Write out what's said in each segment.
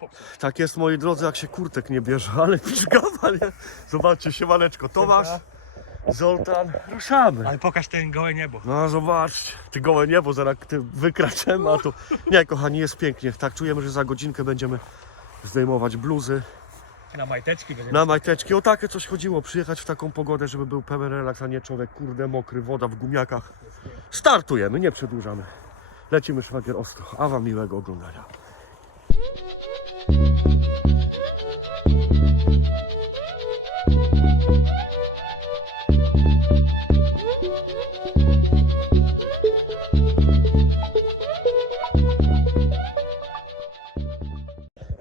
popsuł. Tak jest, moi drodzy, jak się kurtek nie bierze, ale piszgawa, nie? Zobaczcie, siemaneczko, Tomasz, Zoltan, ruszamy. Ale pokaż ten gołe niebo. No zobaczcie, ty gołe niebo, zaraz ty wykraczemy, a tu... Nie, kochani, jest pięknie. Tak, czujemy, że za godzinkę będziemy zdejmować bluzy Na majteczki będzie. na majteczki. O takie coś chodziło, przyjechać w taką pogodę, żeby był pełen relaks, a nie człowiek, kurde, mokry, woda w gumiakach. Startujemy, nie przedłużamy. Lecimy szwagier ostro, a wam miłego oglądania.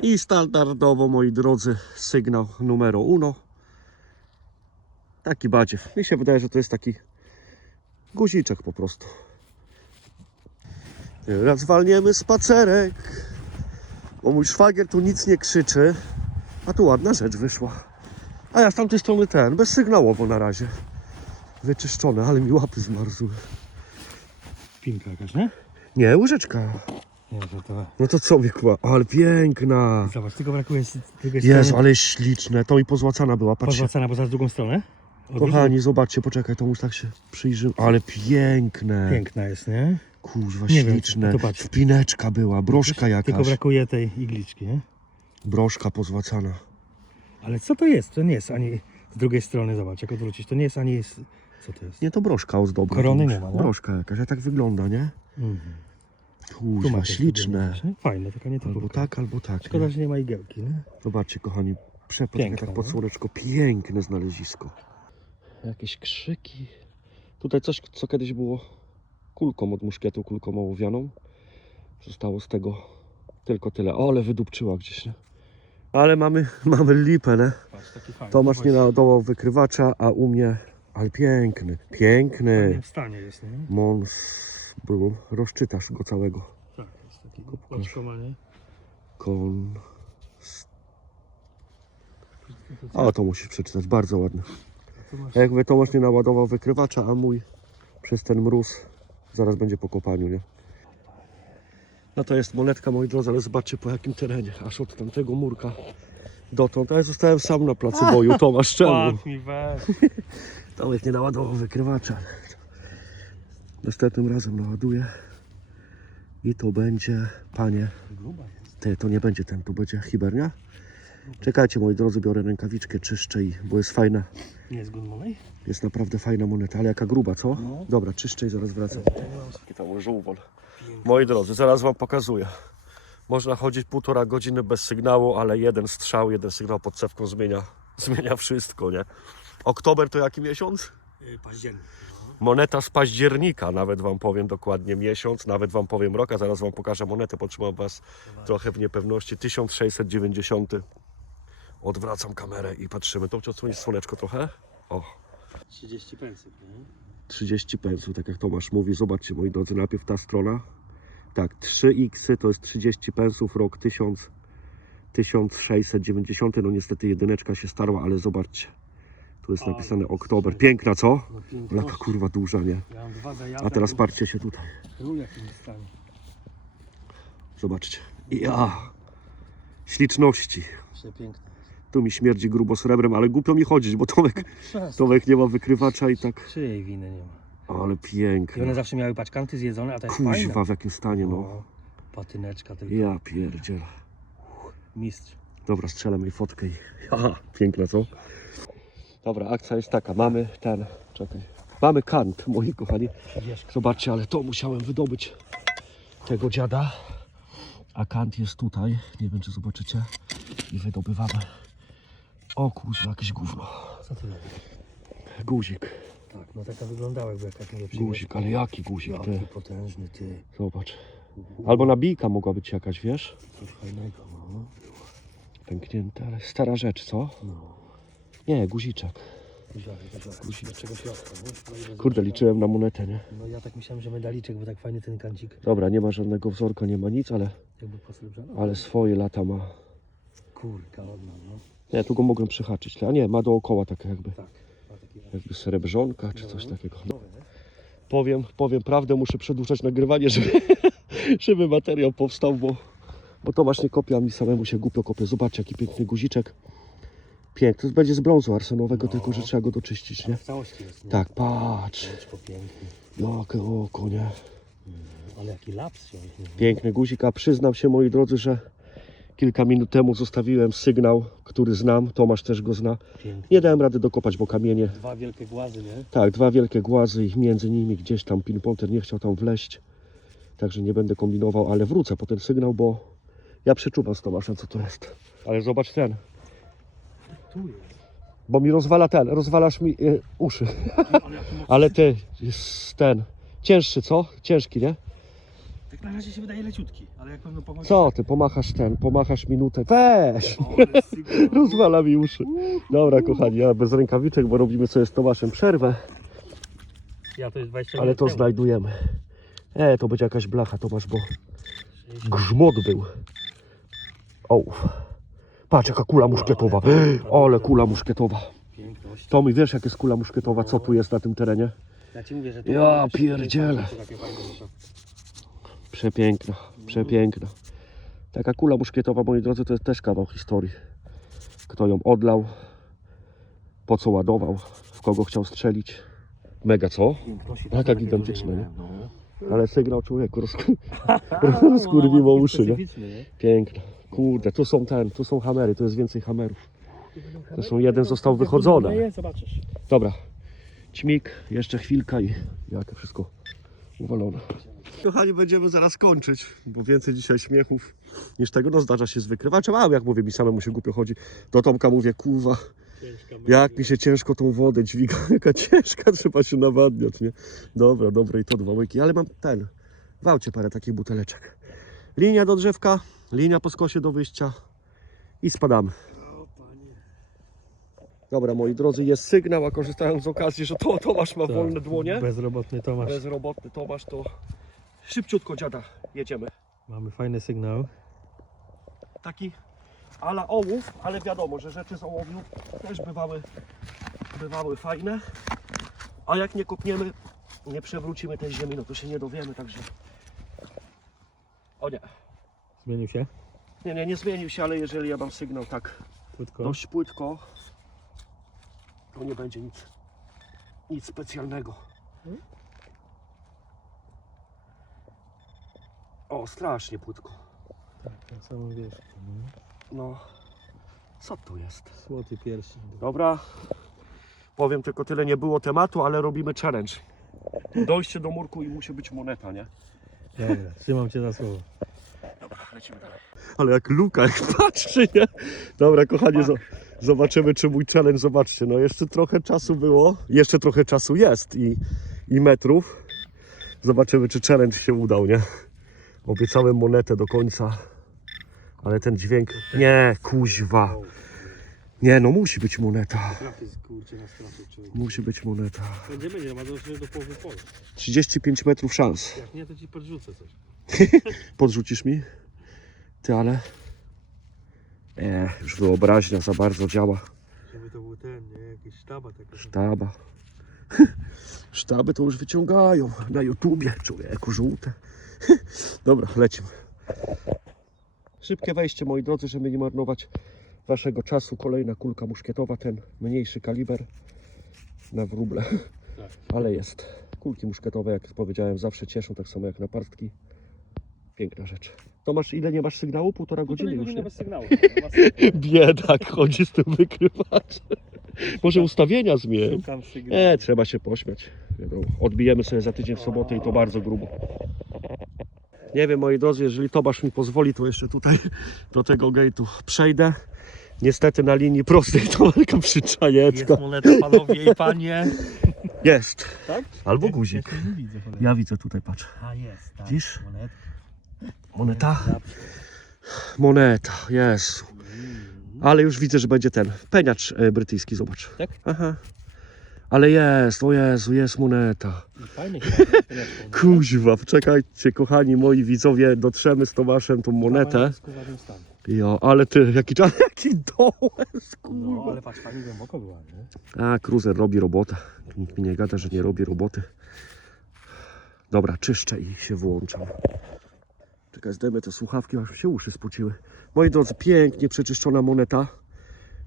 I standardowo, moi drodzy, sygnał numero uno. Taki badziew. Mi się wydaje, że to jest taki guziczek po prostu. Teraz walniemy spacerek. Bo mój szwagier tu nic nie krzyczy. A tu ładna rzecz wyszła. A ja z tamtej strony ten, bezsygnałowo na razie. Wyczyszczone, ale mi łapy zmarzły. Pinka jakaś, nie? Nie, łyżeczka. Nie, to... No to co mi kła? Ale piękna. Zobacz, tylko brakuje z drugiej Jezu, strony. ale śliczne. To mi pozłacana była, patrzcie. Pozłacana, bo zaraz drugą stronę. Kochani, zobaczcie, poczekaj, to już tak się przyjrzy. Ale piękne. Piękna jest, nie? Kuźwa, Nie wiem, śliczne. to patrz. Wpineczka była, broszka jakaś. Tylko brakuje tej igliczki, nie? Broszka pozłacana. Ale co to jest? To nie jest ani z drugiej strony, zobacz, jak odwrócić. To nie jest ani... Jest... Co to jest? Nie, to broszka ozdobna. Korony nie ma, nie? Broszka jakaś, a tak wygląda, nie? Mhm. Masz śliczne. Fajne, taka nie Albo tak, albo tak. Szkoda, Nie? że nie ma igiełki, nie? Zobaczcie, kochani, Piękne, tak pod no. słoneczko. Piękne znalezisko. Jakieś krzyki. Tutaj coś, co kiedyś było kulką od muszkietu, kulką ołowianą. Zostało z tego tylko tyle. O, ale wydupczyła gdzieś, nie? Ale mamy, mamy lipę, nie? Patrz, taki fajny. Tomasz nie naładował wykrywacza, a u mnie... Ale piękny, W piękny. fajnym stanie jest, nie? Mons... Był, rozczytasz go całego. Tak, jest taki oczkoma, nie? Kon... A, to musisz przeczytać, bardzo A jak mówię, Tomasz nie naładował wykrywacza, a mój przez ten mróz zaraz będzie po kopaniu, nie? No to jest monetka, moi drodzy, ale zobaczcie po jakim terenie. Aż od tamtego murka dotąd. A ja zostałem sam na placu boju, Tomasz, czemu? Patrz mi weź. Tomek nie naładował wykrywacza. Następnym razem naładuję. I to będzie, panie, Gruba jest. ty, to nie będzie ten, to będzie hibernia. Czekajcie, moi drodzy, biorę rękawiczkę, czyszczę i, bo jest fajna, Nie jest Gunmonej? jest naprawdę fajna moneta, ale jaka gruba, co? No. Dobra, czyszczę i zaraz wracam. Taki tam żółwol. Moi drodzy, zaraz wam pokazuję. Można chodzić półtora godziny bez sygnału, ale jeden strzał, jeden sygnał pod cewką zmienia, zmienia wszystko, nie? Oktober to jaki miesiąc? Yy, październik. Moneta z października, nawet wam powiem dokładnie miesiąc, nawet wam powiem rok, a zaraz wam pokażę monetę, potrzymam was trochę w niepewności. 1690. Odwracam kamerę i patrzymy. To odsłonić słoneczko trochę. O, 30 pensów, nie? 30 pensów, tak jak Tomasz mówi. Zobaczcie, moi drodzy, najpierw ta strona. Tak, 3x to jest 30 pensów, rok 1000, 1690. No niestety jedyneczka się starła, ale zobaczcie. Tu jest napisane oktober. Piękna, co? No piękność. kurwa duża, nie? A teraz patrzcie się tutaj. Zobaczcie. Ja. Śliczności. Przepiękne. Tu mi śmierdzi grubo srebrem, ale głupio mi chodzić, bo Tomek. Tomek nie ma wykrywacza i tak. Czyjej winy nie ma. Ale I one zawsze miały paczkanty zjedzone, a to jest Kuźwa fajne. w jakim stanie, no. O, Patyneczka tylko. Ja pierdzielę. Mistrz. Dobra, strzelam jej fotkę i... Aha, piękna, co? Dobra, akcja jest taka. Mamy ten... Czekaj. Mamy kant, moi kochani. Zobaczcie, ale to musiałem wydobyć tego dziada. A kant jest tutaj. Nie wiem, czy zobaczycie. I wydobywamy. O kurwa, jakieś gówno. Co ty robisz? Guzik. Tak, no taka wyglądała jakby jakaś nie Guzik, ale jaki guzik, ty? Jaki potężny ty. Zobacz. Albo nabijka mogła być jakaś, wiesz? Coś fajnego, no. Pęknięte, ale stara rzecz, co? No. Nie, guziczek. Do czego środka, nie? Kurde, liczyłem na monetę, nie? No ja tak myślałem, że medaliczek, bo tak fajny ten kancik. Dobra, nie ma żadnego wzorka, nie ma nic, ale, Jakby posrebrzano. ale swoje lata ma. Kurka ładna, no. Nie, tu go mogłem przyhaczyć. A nie, ma dookoła takie jakby, Tak. Jakby srebrzonka czy coś No. takiego. nie? Powiem, powiem prawdę, muszę przedłużać nagrywanie, żeby, żeby materiał powstał, bo, Bo Tomasz nie kopie, a mi samemu się głupio kopie. Zobaczcie, jaki piękny guziczek. Piękny. To będzie z brązu arsenowego, No. tylko że trzeba go doczyścić, nie? W całości jest. nie? Tak, patrz. Jakie oko, nie? Ale jaki laps się? Piękny guzik, a przyznam się, moi drodzy, że kilka minut temu zostawiłem sygnał, który znam. Tomasz też go zna. Piękny. Nie dałem rady dokopać, bo kamienie Dwa wielkie głazy, nie? Tak, dwa wielkie głazy i między nimi gdzieś tam pinponter nie chciał tam wleść. Także nie będę kombinował, ale wrócę po ten sygnał, bo ja przeczuwam z Tomaszem, co to jest. Ale zobacz ten, Tu jest. bo mi rozwala ten, rozwalasz mi e, uszy. Ale jaki mocny. Ale ty, jest ten, cięższy, co? Ciężki, nie? Tak na razie się wydaje leciutki, ale jak pewno pomoże. Co ty, pomachasz ten, pomachasz minutę. Weź! Rozwala mi uszy. Dobra, kochani, ja bez rękawiczek, bo robimy sobie z Tomaszem przerwę, Ja to jest 20 ale to znajdujemy. E, to będzie jakaś blacha, Tomasz, bo 60. grzmot był. O, patrz jaka kula muszkietowa. Ale kula muszkietowa. Piękność. Tomi, wiesz jak jest kula muszkietowa, co tu jest na tym terenie? Ja ci mówię, że to Ja pierdzielę. to jest takie fajne, że- Przepiękna, przepiękna. Taka kula muszkietowa, moi drodzy, to jest też kawał historii. Kto ją odlał, po co ładował, w kogo chciał strzelić. Mega, co? A, tak duże nie? No. Ale sygnał człowieku roz... rozkurwiło uszy, nie? Piękna. Kurde, tu są ten, tu są hamery, tu jest więcej hamerów. Zresztą jeden został wychodzony. Dobra, ćmik, jeszcze chwilka i jakie wszystko uwalone. Kochani, będziemy zaraz kończyć, bo więcej dzisiaj śmiechów niż tego, no zdarza się z wykrywaczem, a jak mówię, mi samemu się głupio chodzi. Do Tomka mówię, kurwa, jak mi się ciężko tą wodę dźwiga, jaka ciężka, trzeba się nawadniać, nie? Dobra, dobra i to dwa łyki, ale mam ten, w aucie parę takich buteleczek. Linia do drzewka, linia po skosie do wyjścia i spadamy. Dobra, moi drodzy, jest sygnał, a korzystając z okazji, że to Tomasz ma Tak. wolne dłonie, Bezrobotny Tomasz. bezrobotny Tomasz, to szybciutko dziada, jedziemy. Mamy fajny sygnał. Taki ala ołów, ale wiadomo, że rzeczy z ołowiu też bywały, bywały fajne, a jak nie kopniemy, nie przewrócimy tej ziemi, no to się nie dowiemy, także... O nie, Zmienił się? nie, nie, nie zmienił się, ale jeżeli ja mam sygnał tak Płytko. dość płytko, to nie będzie nic, nic specjalnego. O, strasznie płytko. Tak, na samą wierzch. No, co tu jest? Złoty pierścień. Dobra, powiem tylko tyle, nie było tematu, ale robimy challenge. Dojście do murku i musi być moneta, nie? Dobra, trzymam cię za słowo. Dobra, lecimy dalej. Ale jak Luka, jak patrzy, nie? Dobra, kochani, zo- zobaczymy, czy mój challenge, zobaczcie, no jeszcze trochę czasu było, jeszcze trochę czasu jest i, i metrów. Zobaczymy, czy challenge się udał, nie? Obiecałem monetę do końca, ale ten dźwięk, nie, kuźwa. Nie, no musi być moneta. Musi być moneta. Będzie, będzie, ma do połowy pola. 35 metrów szans. Jak nie, to ci podrzucę coś. Podrzucisz mi? Ty, ale... Nie, już wyobraźnia za bardzo działa. Żeby to był ten, nie? Jakiś sztaba taka. Sztaba. Sztaby to już wyciągają na YouTubie, człowieku, żółte. Dobra, lecimy. Szybkie wejście, moi drodzy, żeby nie marnować waszego czasu. Kolejna kulka muszkietowa, ten mniejszy kaliber na wróble. Tak. Ale jest. Kulki muszkietowe, jak powiedziałem, zawsze cieszą, tak samo jak na partki. Piękna rzecz. Tomasz, ile nie masz sygnału? Półtora godziny już, nie? bez sygnału. Biedak chodzi z tym wykrywaczem. Może ustawienia zmień. Szukam sygnału. Nie, trzeba się pośmiać. Wiadomo, Odbijemy sobie za tydzień w sobotę i to bardzo grubo. Nie wiem, moi drodzy, jeżeli Tomasz mi pozwoli, to jeszcze tutaj do tego gate'u przejdę. Niestety na linii prostej to tylko. Jest moneta, panowie i panie. Jest. Tak? Albo guzik. Ja się nie widzę, cholera. Ja widzę tutaj, patrz. A jest, tak. Widzisz? Monet. Moneta? Moneta, jest. Mm. Ale już widzę, że będzie ten peniacz e, brytyjski, zobacz. Tak? Aha. Ale jest, o Jezu, jest moneta. Koniecznie. Kuźwa, czekajcie, kochani moi widzowie, dotrzemy z Tomaszem tą monetę. Jo, ale ty, jaki czas, jaki dołek, No, kurwa. ale patrz, fajnie głęboko była, nie? A, cruiser robi robotę. Nikt mi nie gada, że nie robi roboty. Dobra, czyszczę i się włączam. Czekaj, zdejmę te słuchawki, aż mi się uszy spociły. Moi drodzy, pięknie przeczyszczona moneta.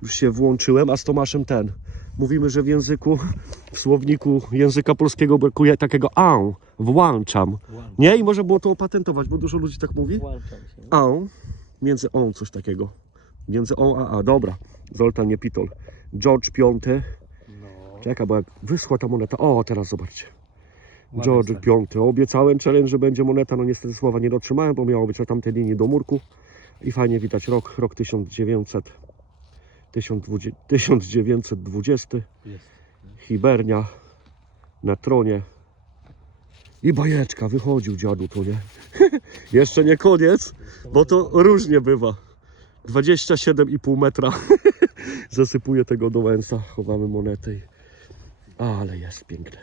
Już się włączyłem, a z Tomaszem ten. Mówimy, że w języku, w słowniku języka polskiego brakuje takiego a, włączam. Nie? I może było to opatentować, bo dużo ludzi tak mówi. A, między on coś takiego. Między on a a, dobra. Zoltan nie pitol. George V. No. Czekaj, bo jak wyschła ta moneta. O, teraz zobaczcie. George. V. Obiecałem challenge, że będzie moneta. No niestety słowa nie dotrzymałem, bo miało być na tamtej linii do murku. I fajnie widać rok, rok 1900. 1200 1920. Jest. Hibernia na tronie. I bajeczka, wychodził dziadu tu, nie? Jeszcze nie koniec, bo to różnie bywa. 27,5 metra. Zasypuję tego do łęsa, chowamy monetę. i- Ale jest piękne.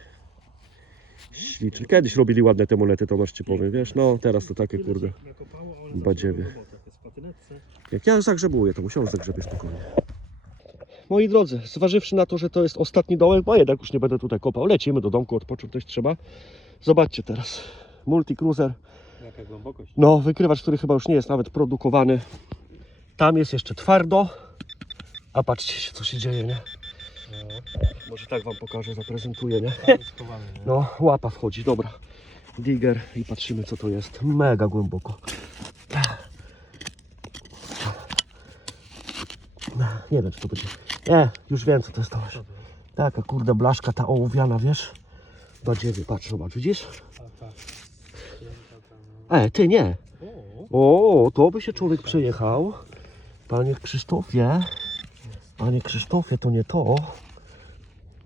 Śliczne. Kiedyś robili ładne te monety, Tomasz ci powiem, wiesz? No, teraz to takie kurde. badziewie. Jak ja zagrzebuję, to musiałem zagrzebić spokojnie. Moi drodzy, zważywszy na to, że to jest ostatni dołek, bo jednak już nie będę tutaj kopał, lecimy do domku, odpocząć też trzeba. Zobaczcie teraz. Multicruiser, Jaka głębokość. no wykrywacz, który chyba już nie jest nawet produkowany. Tam jest jeszcze twardo. A patrzcie się, co się dzieje, nie? Może tak wam pokażę, zaprezentuję, nie? Schowany, nie? No, łapa wchodzi, dobra. Digger i patrzymy co to jest. Mega głęboko. Nie wiem, czy to będzie. Nie, już wiem co to jest. Tomasz. Taka kurde blaszka ta ołowiana, wiesz? Badziewie, patrz, zobacz, widzisz? E, ty nie. O, to by się człowiek przejechał. Panie Krzysztofie. Panie Krzysztofie, to nie to.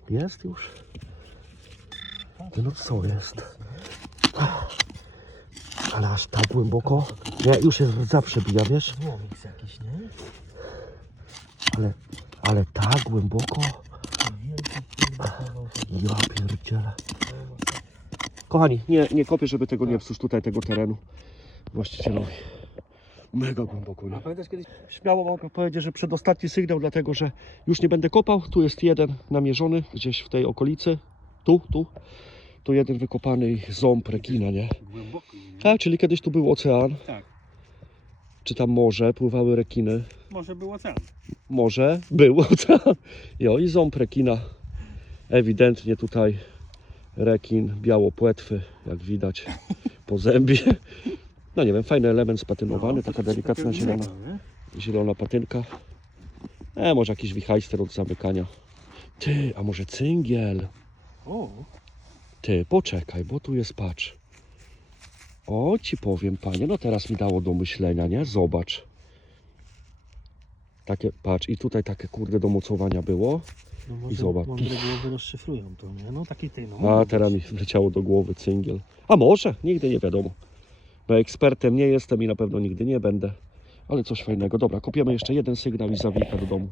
Jest już? No co jest? Ale aż tak głęboko? Nie, już jest zawsze bija, wiesz? jakiś, nie? Ale, ale tak głęboko? Ja pierdzielę. Kochani, nie, nie kopię, żeby tego nie psuć tutaj tego terenu właścicielowi. Mega głęboko, nie? A pamiętasz kiedyś? Śmiało mogę powiedzieć, że przedostatni sygnał, dlatego że już nie będę kopał. Tu jest jeden namierzony gdzieś w tej okolicy. Tu, tu. To jeden wykopany ząb rekina, nie? Głęboko. Tak, czyli kiedyś tu był ocean, Tak. Czy tam morze, pływały rekiny. Może był ocean. Może był ocean. Jo, i ząb rekina. Ewidentnie tutaj rekin białopłetwy, jak widać po zębie. No nie wiem, fajny element spatynowany, taka delikatna zielona. zielona patynka. E, może jakiś wichajster od zamykania. Ty, a może cyngiel? O, Ty, poczekaj, bo tu jest, patrz. O, ci powiem, panie, no teraz mi dało do myślenia, nie? Zobacz. Takie, patrz, i tutaj takie kurde do mocowania było. no może zobacz. mądre głowy rozszyfrują to, nie? No taki ty, no. A teraz mi wleciało do głowy cyngiel. A może, nigdy nie wiadomo. No ekspertem nie jestem i na pewno nigdy nie będę. Ale coś fajnego. Dobra, kopiemy jeszcze jeden sygnał i zawijka do domu.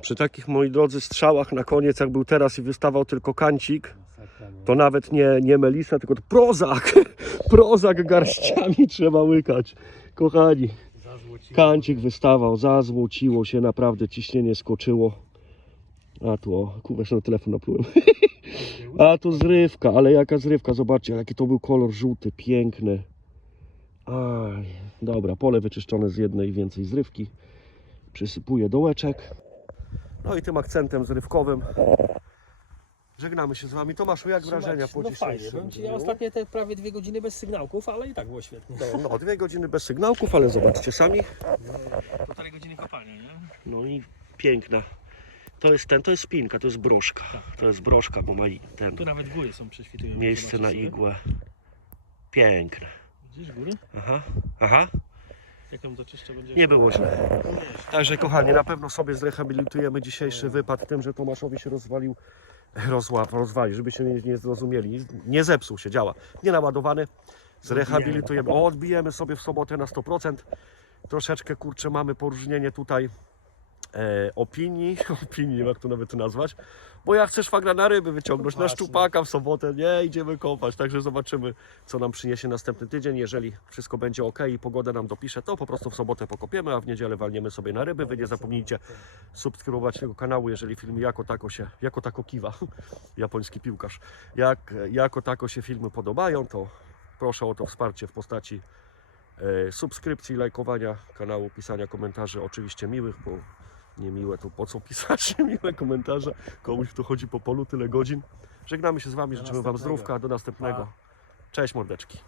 Przy takich, moi drodzy, strzałach na koniec, jak był teraz i wystawał tylko kancik? To nawet nie, nie melisa, tylko prozak. prozak garściami trzeba łykać. Kochani, kancik wystawał, zazłociło się, naprawdę ciśnienie skoczyło. A tu, o, kurwa, jeszcze na telefon naplułem. A tu zrywka, ale jaka zrywka, zobaczcie, jaki to był kolor żółty, piękny. Aj, dobra, pole wyczyszczone z jednej więcej zrywki. Przysypuję dołeczek. No i tym akcentem zrywkowym żegnamy się z wami. Tomaszu, jak wrażenia po No fajnie, dzisiejszym ci, ja dniu? ostatnie te prawie dwie godziny bez sygnałków, ale i tak było świetnie. No, no, dwie godziny bez sygnałków, ale zobaczcie sami. Półtorej godziny kopania, nie? No i piękna. To jest ten, to jest spinka, to jest broszka. To jest broszka, bo ma i ten Tu nawet góry są prześwitujące. miejsce na zobaczysz sobie. igłę. Piękne. Widzisz góry? Aha, aha. Jak ją doczyszczę będzie... Nie było źle. Także kochani, na pewno sobie zrehabilitujemy dzisiejszy wypad tym, że Tomaszowi się rozwalił, rozła, rozwalił, żebyście nie, nie zrozumieli. Nie zepsuł się, działa. Nie naładowany. Zrehabilitujemy. Odbijemy sobie w sobotę na 100%. Troszeczkę, kurczę, mamy poróżnienie tutaj e, opinii, opinii, nie wiem jak to nawet nazwać, bo ja chcę szwagra na ryby wyciągnąć, na szczupaka w sobotę, nie, idziemy kopać, także zobaczymy, co nam przyniesie następny tydzień, jeżeli wszystko będzie ok i pogoda nam dopisze, to po prostu w sobotę pokopiemy, a w niedzielę walniemy sobie na ryby, wy nie zapomnijcie subskrybować tego kanału, jeżeli film jako tako się, jako tako kiwa, japoński piłkarz, jak, jako tako się filmy podobają, to proszę o to wsparcie w postaci E, subskrypcji, lajkowania kanału, pisania komentarzy, oczywiście miłych, bo niemiłe to po co pisać miłe komentarze, komuś kto chodzi po polu tyle godzin. Żegnamy się z Wami, życzymy Wam następnego. zdrówka, do następnego. Pa. Cześć mordeczki.